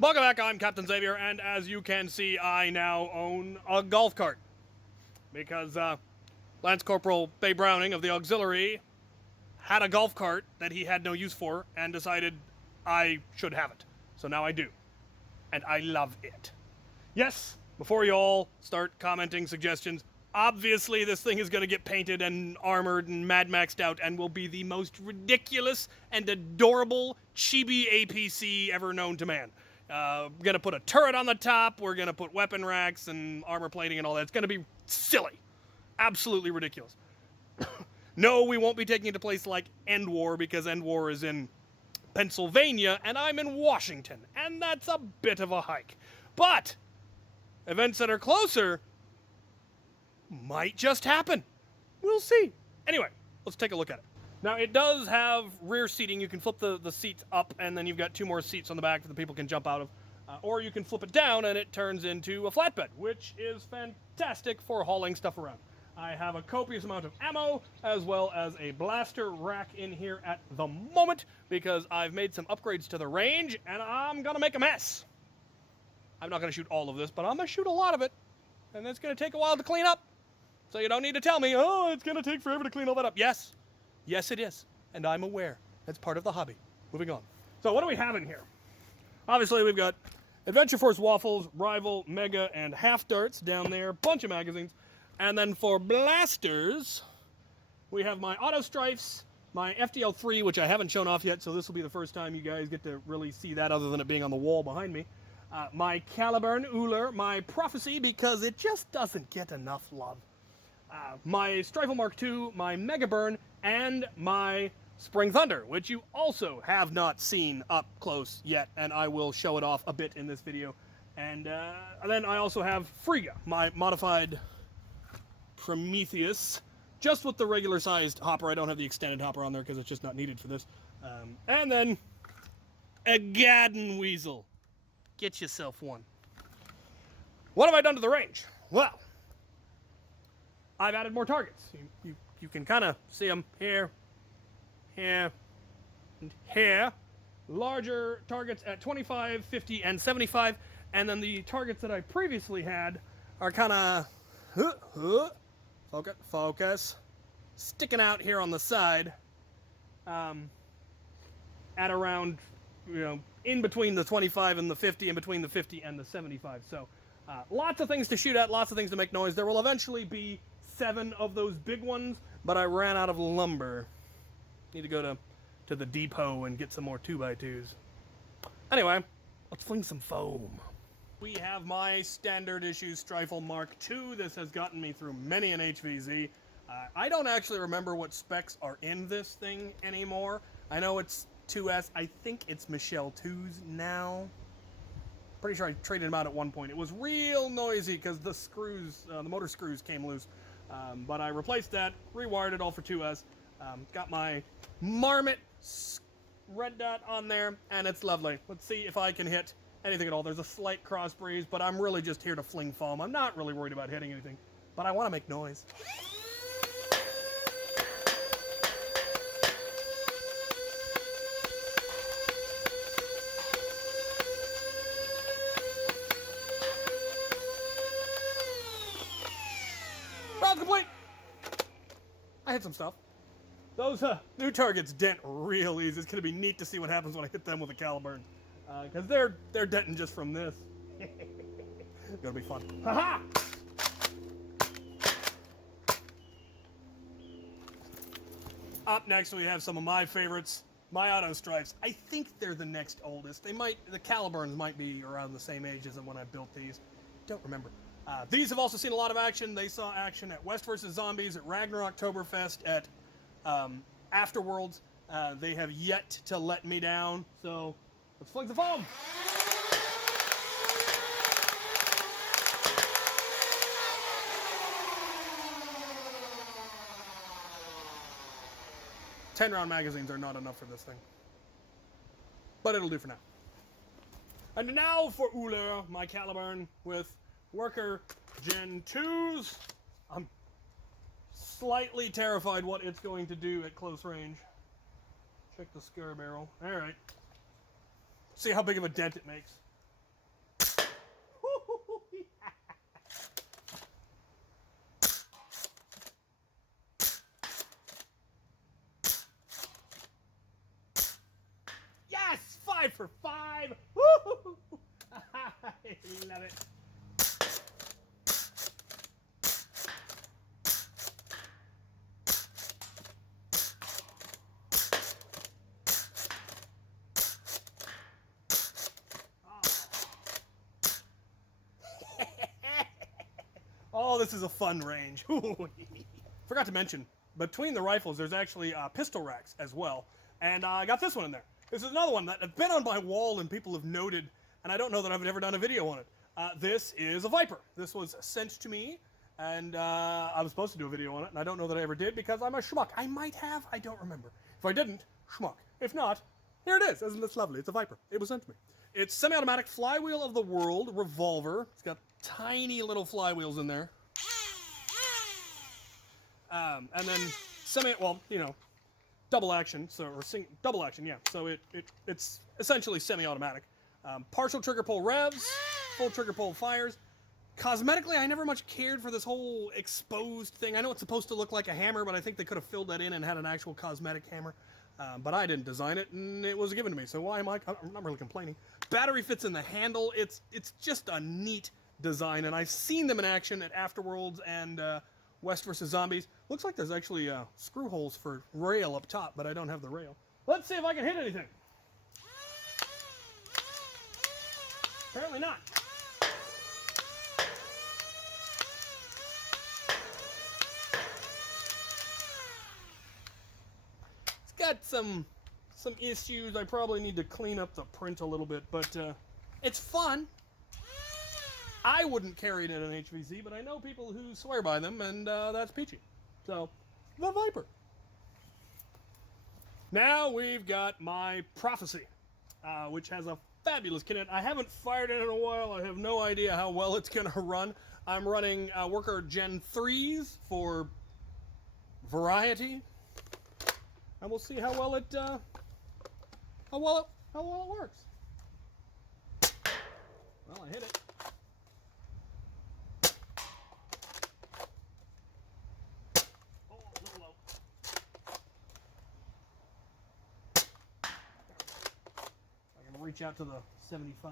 Welcome back, I'm Captain Xavier, and as you can see, I now own a golf cart. Because Lance Corporal Bay Browning of the Auxiliary had a golf cart that he had no use for and decided I should have it. So now I do. And I love it. Yes, before you all start commenting suggestions, obviously this thing is going to get painted and armored and Mad Maxed out and will be the most ridiculous and adorable chibi APC ever known to man. We're going to put a turret on the top, we're going to put weapon racks and armor plating and all that. It's going to be silly. Absolutely ridiculous. No, we won't be taking it to place like End War, because End War is in Pennsylvania and I'm in Washington, and that's a bit of a hike. But events that are closer might just happen. We'll see. Anyway, let's take a look at it. Now, it does have rear seating. You can flip the seats up, and then you've got two more seats on the back that the people can jump out of. Or you can flip it down, and it turns into a flatbed, which is fantastic for hauling stuff around. I have a copious amount of ammo, as well as a blaster rack in here at the moment, because I've made some upgrades to the range, and I'm going to make a mess. I'm not going to shoot all of this, but I'm going to shoot a lot of it, and it's going to take a while to clean up. So you don't need to tell me, oh, it's going to take forever to clean all that up. Yes. Yes, it is. And I'm aware. That's part of the hobby. Moving on. So what do we have in here? Obviously, we've got Adventure Force Waffles, Rival, Mega, and Half Darts down there. Bunch of magazines. And then for blasters, we have my Auto Strifes, my FDL3, which I haven't shown off yet, so this will be the first time you guys get to really see that other than it being on the wall behind me. My Caliburn Uller, my Prophecy, because it just doesn't get enough love. My Strifle Mark II, my Mega Burn, and my Spring Thunder, which you also have not seen up close yet, and I will show it off a bit in this video. And then I also have Frigga, my modified Prometheus, just with the regular sized hopper. I don't have the extended hopper on there because it's just not needed for this. And then a Gadden Weasel. Get yourself one. What have I done to the range? Well, I've added more targets. You can kind of see them here, here, and here. Larger targets at 25, 50, and 75. And then the targets that I previously had are kind of, focus, sticking out here on the side at around, in between the 25 and the 50, in between the 50 and the 75. So lots of things to shoot at, lots of things to make noise. There will eventually be 7 of those big ones, but I ran out of lumber. Need to go to the depot and get some more 2x2s. Anyway, let's fling some foam. We have my standard issue Strifle Mark II. This has gotten me through many an HVZ. I don't actually remember what specs are in this thing anymore. I know it's 2S. I think it's Michelle 2's now. Pretty sure I traded them out at one point. It was real noisy because the screws, the motor screws came loose. But I replaced that, rewired it all for 2S, got my Marmot red dot on there, and it's lovely. Let's see if I can hit anything at all. There's a slight cross breeze, but I'm really just here to fling foam. I'm not really worried about hitting anything, but I want to make noise. Round complete! I hit some stuff. Those new targets dent real easy. It's going to be neat to see what happens when I hit them with a Caliburn. Because they're denting just from this. It's going to be fun. Ha-ha! Up next we have some of my favorites. My Auto Strifes. I think they're the next oldest. The Caliburns might be around the same age as when I built these. Don't remember. These have also seen a lot of action. They saw action at West vs. Zombies, at Ragnar Oktoberfest, at Afterworlds. They have yet to let me down, so let's fling the foam. $10-round magazines are not enough for this thing, but it'll do for now. And now for Uller, my Caliburn with Worker Gen 2s. I'm slightly terrified what it's going to do at close range. Check the scar barrel. Alright. See how big of a dent it makes. 5 for 5. Woo! I love it. Oh, this is a fun range. Forgot to mention, between the rifles, there's actually pistol racks as well. And I got this one in there. This is another one that has been on my wall and people have noted, and I don't know that I've ever done a video on it. This is a Viper. This was sent to me, and I was supposed to do a video on it, and I don't know that I ever did because I'm a schmuck. I might have, I don't remember. If I didn't, schmuck. If not, here it is. Isn't this lovely? It's a Viper. It was sent to me. It's semi-automatic flywheel of the world revolver. It's got tiny little flywheels in there. And then double action, double action, yeah. So it's essentially semi-automatic. Partial trigger pull revs, full trigger pull fires. Cosmetically, I never much cared for this whole exposed thing. I know it's supposed to look like a hammer, but I think they could have filled that in and had an actual cosmetic hammer. But I didn't design it, and it was given to me, so why am I'm not really complaining. Battery fits in the handle. It's just a neat design, and I've seen them in action at Afterworlds and West vs. Zombies. Looks like there's actually screw holes for rail up top, but I don't have the rail. Let's see if I can hit anything. Apparently not. It's got some issues. I probably need to clean up the print a little bit, but it's fun. I wouldn't carry it in an HVC, but I know people who swear by them, and that's peachy. So, the Viper. Now we've got my Prophecy, which has a fabulous kit in it. I haven't fired it in a while. I have no idea how well it's going to run. I'm running Worker Gen 3s for variety, and we'll see how well it works. Well, I hit it. Reach out to the 75.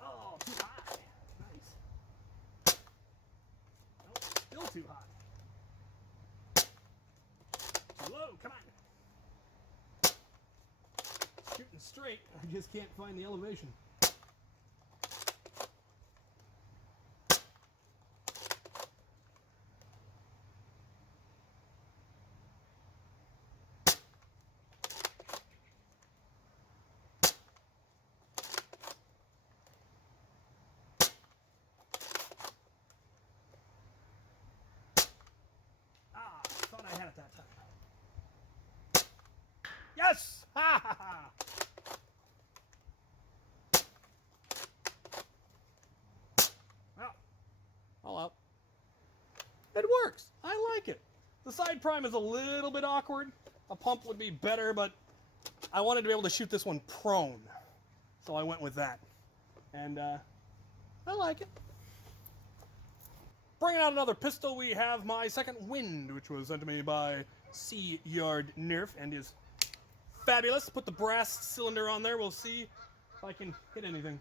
Oh, too high. Nice. Nope, still too high. Too low, come on. Shooting straight, I just can't find the elevation. Thought I had it that time. Yes! Ha ha ha! Well, all out. It works. I like it. The side prime is a little bit awkward. A pump would be better, but I wanted to be able to shoot this one prone. So I went with that. And I like it. Bringing out another pistol, we have my second Wind, which was sent to me by CavtainXavierNerf and is fabulous. Put the brass cylinder on there. We'll see if I can hit anything.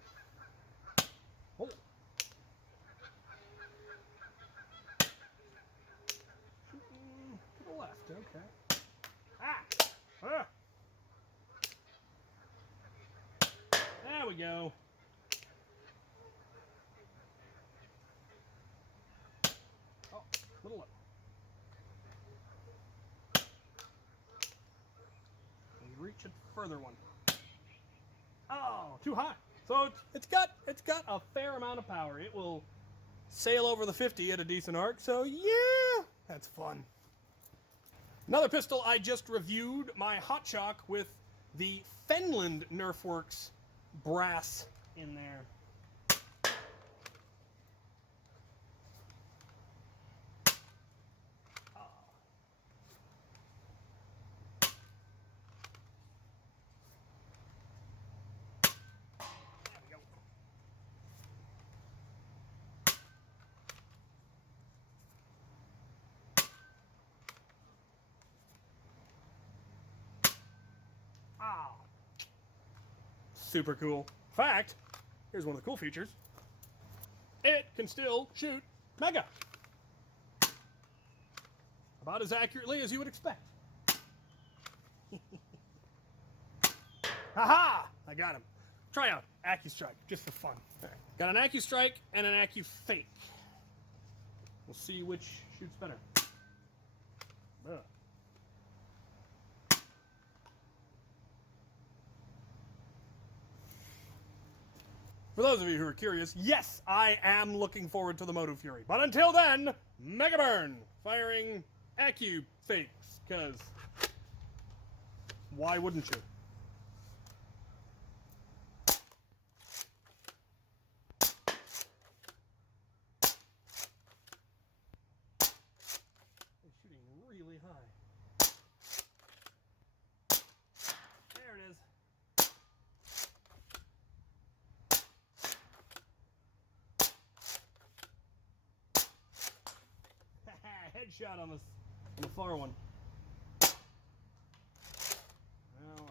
Oh. Shooting to the left, okay. Ah! Ah! There we go. Oh, little up. And reach a further one. Oh, too high. So it's got a fair amount of power. It will sail over the 50 at a decent arc. So yeah, that's fun. Another pistol I just reviewed, my Hot Shock with the Finland Nerf Works brass in there. Ah, super cool. In fact, here's one of the cool features. It can still shoot Mega. About as accurately as you would expect. Haha! I got him. Try out AccuStrike, just for fun. Right. Got an AccuStrike and an AccuFake. We'll see which shoots better. Ugh. For those of you who are curious, yes, I am looking forward to the Moto Fury. But until then, Mega Burn! Firing AccuFakes, because why wouldn't you? It's shooting really high. There it is. Headshot on the far one. Now,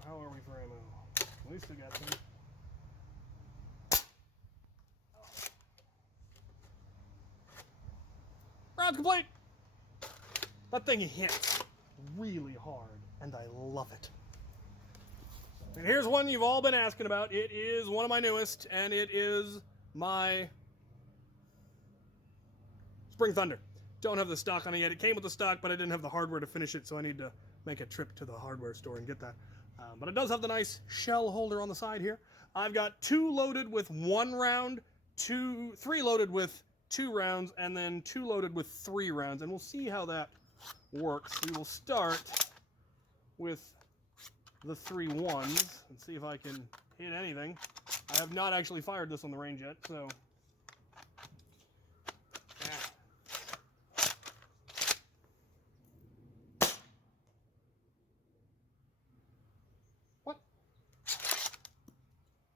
how are we for ammo? We still got some. Oh. Round complete! That thing hits really hard, and I love it. And here's one you've all been asking about. It is one of my newest, and it is my Spring Thunder. Don't have the stock on it yet. It came with the stock, but I didn't have the hardware to finish it, so I need to make a trip to the hardware store and get that. But it does have the nice shell holder on the side here. I've got 2 loaded with 1 round, 3 loaded with 2 rounds, and then 2 loaded with 3 rounds, and we'll see how that works. We will start with the 3 ones and see if I can hit anything. I have not actually fired this on the range yet, so...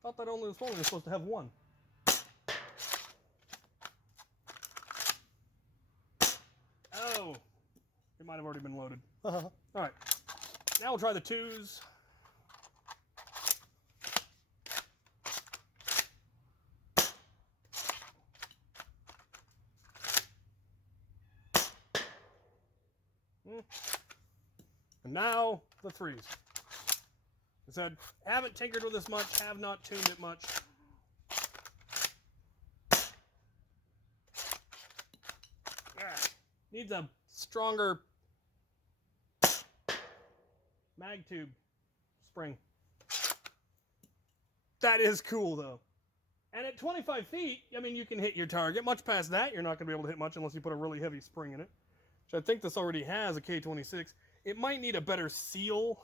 Thought that only this one was supposed to have 1. Oh, it might have already been loaded. All right, now we'll try the 2s. And now the 3s. I said, haven't tinkered with this much, have not tuned it much. Needs a stronger mag tube spring. That is cool, though. And at 25 feet, I mean, you can hit your target. Much past that, you're not going to be able to hit much unless you put a really heavy spring in it. Which I think this already has a K26. It might need a better seal.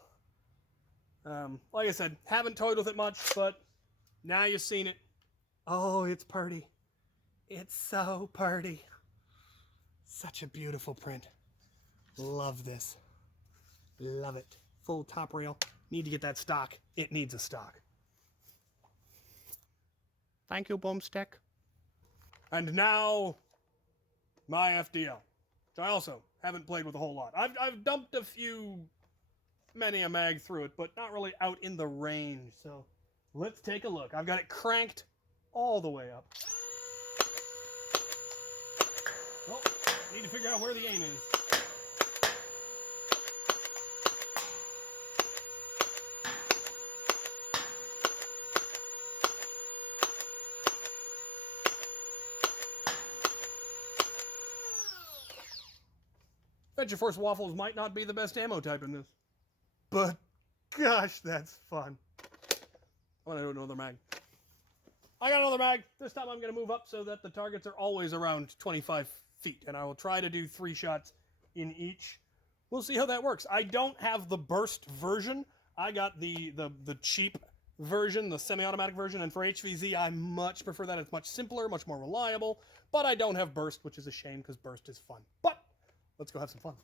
Like I said, haven't toyed with it much, but now you've seen it. Oh, it's pretty. It's so pretty. Such a beautiful print. Love this. Love it. Full top rail. Need to get that stock. It needs a stock. Thank you, Boomstick. And now, my FDL, which I also haven't played with a whole lot. I've dumped many a mag through it, but not really out in the range. So let's take a look. I've got it cranked all the way up. Oh, need to figure out where the aim is. Venture Force Waffles might not be the best ammo type in this. But, gosh, that's fun. I want to do another mag. I got another mag. This time I'm going to move up so that the targets are always around 25 feet. And I will try to do 3 shots in each. We'll see how that works. I don't have the burst version. I got the cheap version, the semi-automatic version. And for HVZ, I much prefer that. It's much simpler, much more reliable. But I don't have burst, which is a shame because burst is fun. But, let's go have some fun.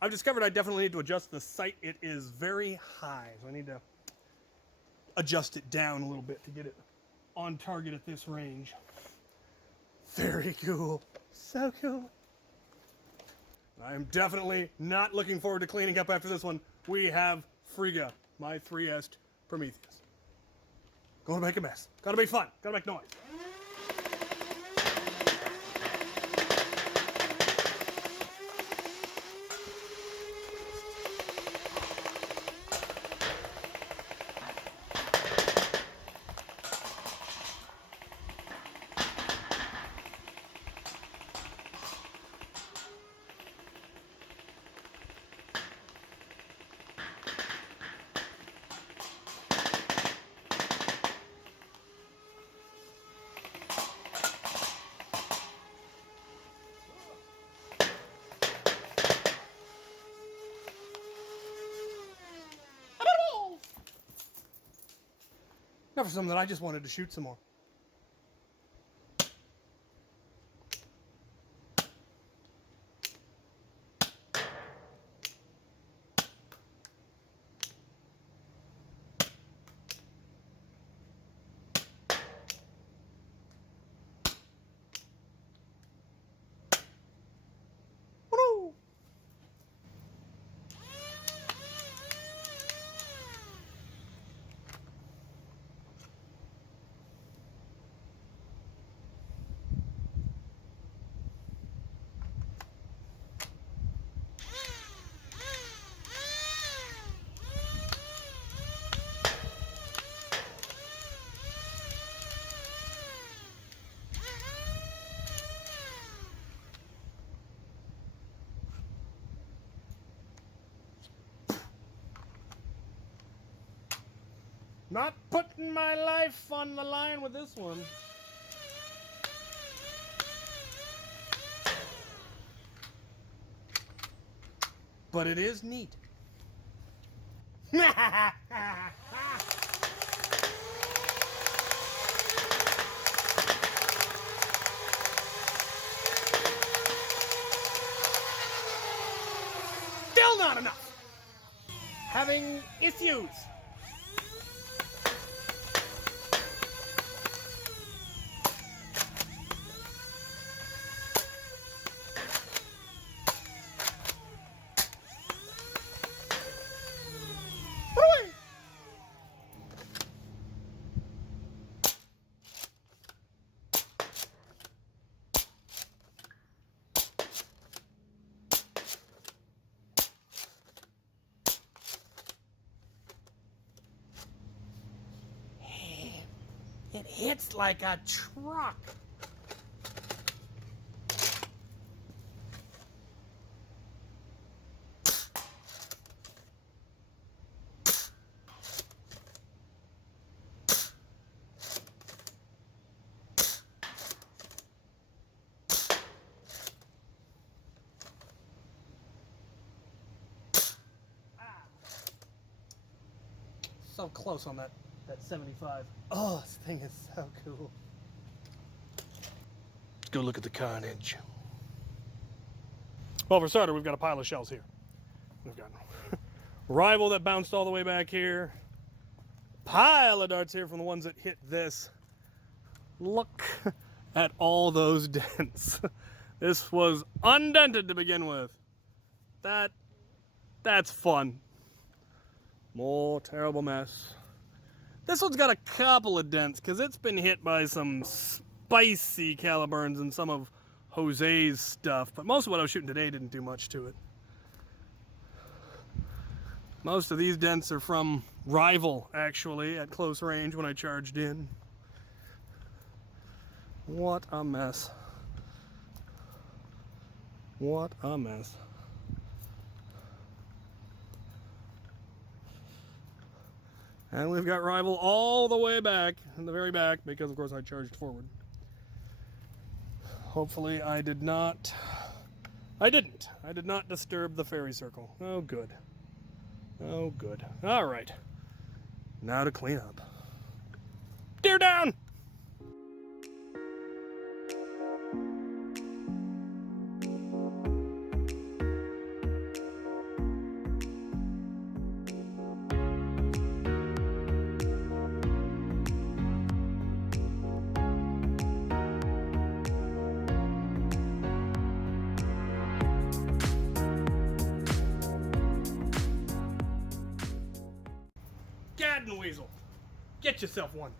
I've discovered I definitely need to adjust the sight. It is very high, so I need to adjust it down a little bit to get it on target at this range. Very cool. So cool. I am definitely not looking forward to cleaning up after this one. We have Frigga, my 3est Prometheus. Gonna make a mess. Gotta be fun. Gotta make noise. Now for something that I just wanted to shoot some more. Woo! Not putting my life on the line with this one. But it is neat. Still not enough. Having issues. It hits like a truck. So close on that 75. Oh, this thing is so cool. Let's go look at the carnage. Well, for starter, we've got a pile of shells here. We've got rival that bounced all the way back here. Pile of darts here from the ones that hit this. Look at all those dents. This was undented to begin with. That's fun. More terrible mess. This one's got a couple of dents because it's been hit by some spicy caliburns and some of Jose's stuff, but most of what I was shooting today didn't do much to it. Most of these dents are from rival, actually, at close range when I charged in. What a mess. What a mess. And we've got rival all the way back, in the very back, because of course I charged forward. Hopefully I didn't. I did not disturb the fairy circle. Oh good. Oh good. Alright. Now to clean up. Deer down! garden weasel. Get yourself one.